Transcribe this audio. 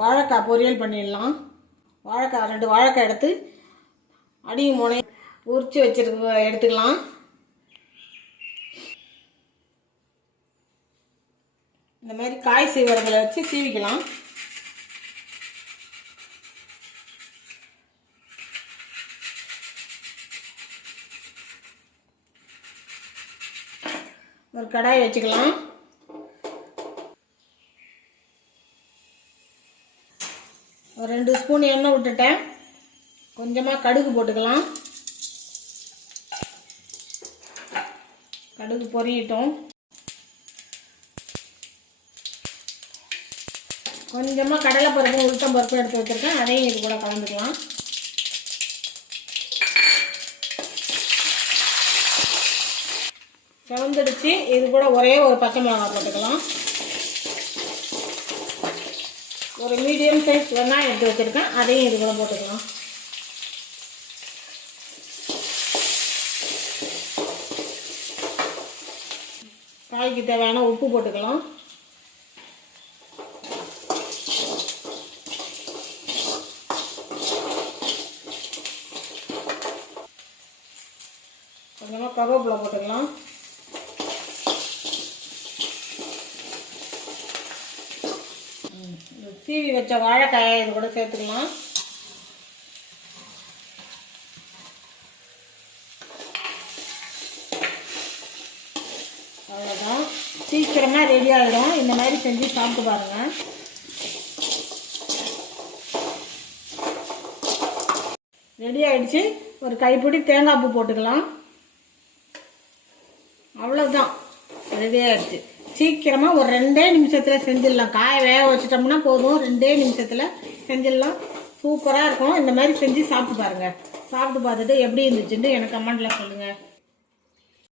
வாழைக்காய் பொரியல் பண்ணிடலாம். வாழைக்காய் 2 வாழைக்காய் எடுத்து அடியும் முனை உரித்து எடுத்துக்கலாம். இந்த மாதிரி காய் சீவரத்தில் வச்சு சீவிக்கலாம். ஒரு கடாய் வச்சுக்கலாம். ஒரு 2 ஸ்பூன் எண்ணெய் விட்டுட்டேன். கொஞ்சமாக கடுகு போட்டுக்கலாம். கடுகு பொரியட்டும். கொஞ்சமாக கடலைப்பருப்பு உளுத்தம் பருப்பு எடுத்து வச்சுருக்கேன், அதையும் இது கூட கலந்துக்கலாம். செவந்துடுச்சு. இது கூட ஒரே ஒரு பச்சை மிளகாய் போட்டுக்கலாம். ஒரு மீடியம் சைஸ் வெங்காயம் எடுத்து வச்சுருக்கேன், அதையும் இது கூட போட்டுக்கலாம். காய்க்கு தேவையான உப்பு போட்டுக்கலாம். கொஞ்சமாக கருவேப்பிலை போட்டுக்கலாம். சீவி வச்ச வாழைக்காயை இது கூட சேர்த்துக்கலாம். அவ்வளோதான், சீக்கிரமாக ரெடி ஆகிடும். இந்த மாதிரி செஞ்சு சாப்பிட்டு பாருங்கள். ரெடி ஆகிடுச்சு. ஒரு கைப்பிடி தேங்காய் பூ போட்டுக்கலாம். அவ்வளோதான், ரெடி ஆகிடுச்சு. சீக்கிரமாக ஒரு 2 நிமிஷத்தில் செஞ்சிடலாம். காயை வேக வச்சிட்டோம்னா போதும், 2 நிமிஷத்தில் செஞ்சிடலாம். சூப்பராக இருக்கும். இந்த மாதிரி செஞ்சு சாப்பிட்டு பாருங்கள். சாப்பிட்டு பார்த்துட்டு எப்படி இருந்துச்சுன்னு எனக்கு கமெண்ட்டில் சொல்லுங்கள்.